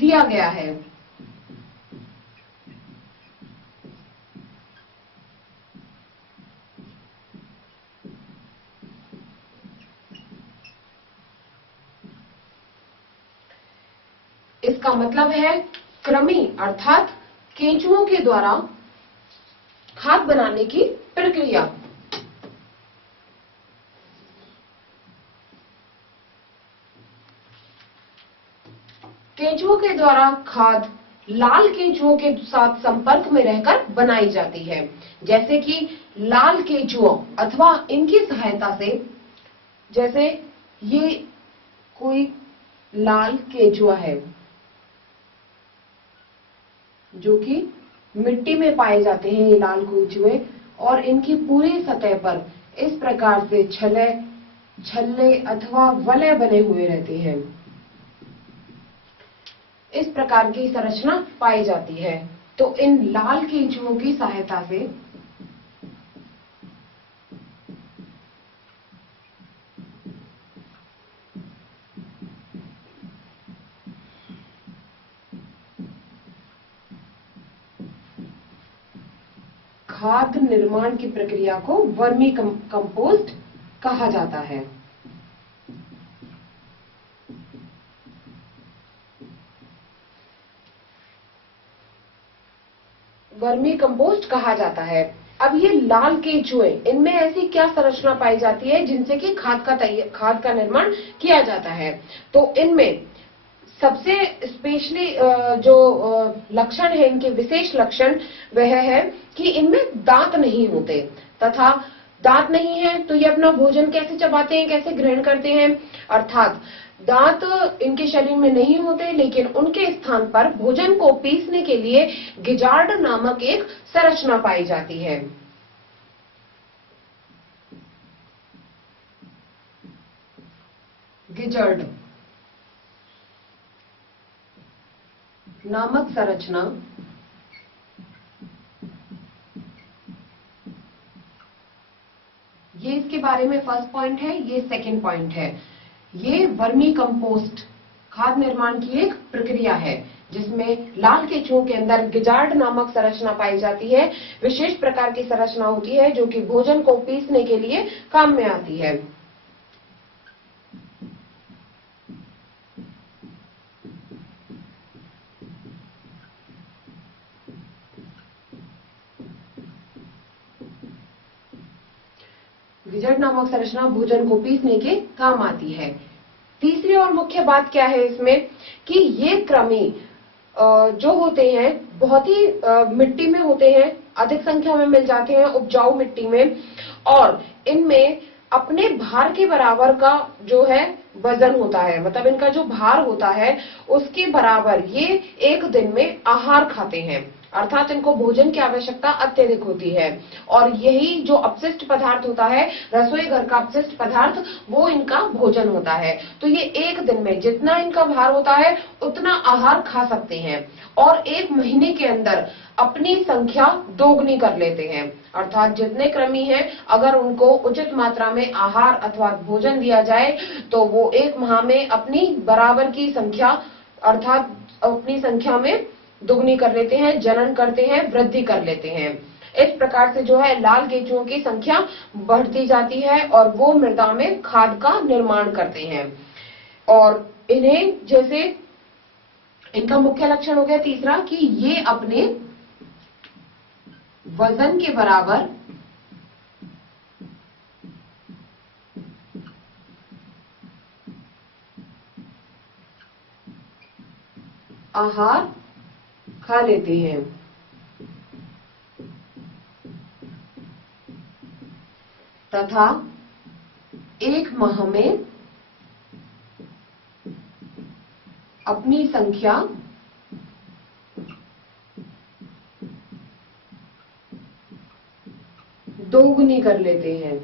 दिया गया है। इसका मतलब है कृमि अर्थात केंचुओं के द्वारा खाद बनाने की प्रक्रिया। केंचुओं के द्वारा खाद लाल केंचुओं के साथ संपर्क में रहकर बनाई जाती है। जैसे कि लाल केंचुओं अथवा इनकी सहायता से, जैसे ये कोई लाल केंचुआ है जो कि मिट्टी में पाए जाते हैं, ये लाल केंचुए, और इनकी पूरी सतह पर इस प्रकार से छल्ले अथवा वलय बने हुए रहते हैं। इस प्रकार की संरचना पाई जाती है। तो इन लाल केंचुओं की सहायता से खाद निर्माण की प्रक्रिया को वर्मी कंपोस्ट कहा जाता है। वर्मी कंपोस्ट कहा जाता है। अब ये लाल केंचुए, इनमें ऐसी क्या संरचना पाई जाती है जिनसे कि खाद का निर्माण किया जाता है? तो इनमें सबसे स्पेशली जो लक्षण है, इनके विशेष लक्षण वह है कि इनमें दांत नहीं होते, तथा दांत नहीं है तो ये अपना भोजन कैसे चबाते हैं, कैसे ग्रहण करते हैं? अर्थात दांत इनके शरीर में नहीं होते, लेकिन उनके स्थान पर भोजन को पीसने के लिए गिजार्ड नामक एक संरचना पाई जाती है। गिजार्ड नामक संरचना ये इसके बारे में फर्स्ट पॉइंट है। ये सेकंड पॉइंट है। ये वर्मी कंपोस्ट खाद निर्माण की एक प्रक्रिया है जिसमें लाल केंचुओं के अंदर गिजार्ड नामक संरचना पाई जाती है। विशेष प्रकार की संरचना होती है जो कि भोजन को पीसने के लिए काम में आती है। गिजार्ड नामक संरचना भोजन को पीसने के काम आती है। तीसरी और मुख्य बात क्या है इसमें कि ये कृमि जो होते हैं बहुत ही मिट्टी में होते हैं, अधिक संख्या में मिल जाते हैं उपजाऊ मिट्टी में, और इनमें अपने भार के बराबर का जो है वजन होता है, मतलब इनका जो भार होता है उसके बराबर ये एक दिन में आहार खाते हैं। अर्थात इनको भोजन की आवश्यकता अत्यधिक होती है, और यही जो अपशिष्ट पदार्थ होता है, रसोई घर का अपशिष्ट पदार्थ, वो इनका भोजन होता है। तो ये एक दिन में जितना इनका भार होता है उतना आहार खा सकते हैं, और एक महीने के अंदर अपनी संख्या दोगुनी कर लेते हैं। अर्थात जितने कृमि हैं, अगर उनको उचित मात्रा में आहार अथवा भोजन दिया जाए तो वो एक माह में अपनी बराबर की संख्या, अर्थात अपनी संख्या में दुगनी कर लेते हैं, जनन करते हैं, वृद्धि कर लेते हैं। इस प्रकार से जो है लाल केंचुओं की संख्या बढ़ती जाती है और वो मृदा में खाद का निर्माण करते हैं। और इन्हें जैसे इनका मुख्य लक्षण हो गया तीसरा कि ये अपने वजन के बराबर आहार खा लेते हैं। तथा एक माह में अपनी संख्या दोगुनी कर लेते हैं।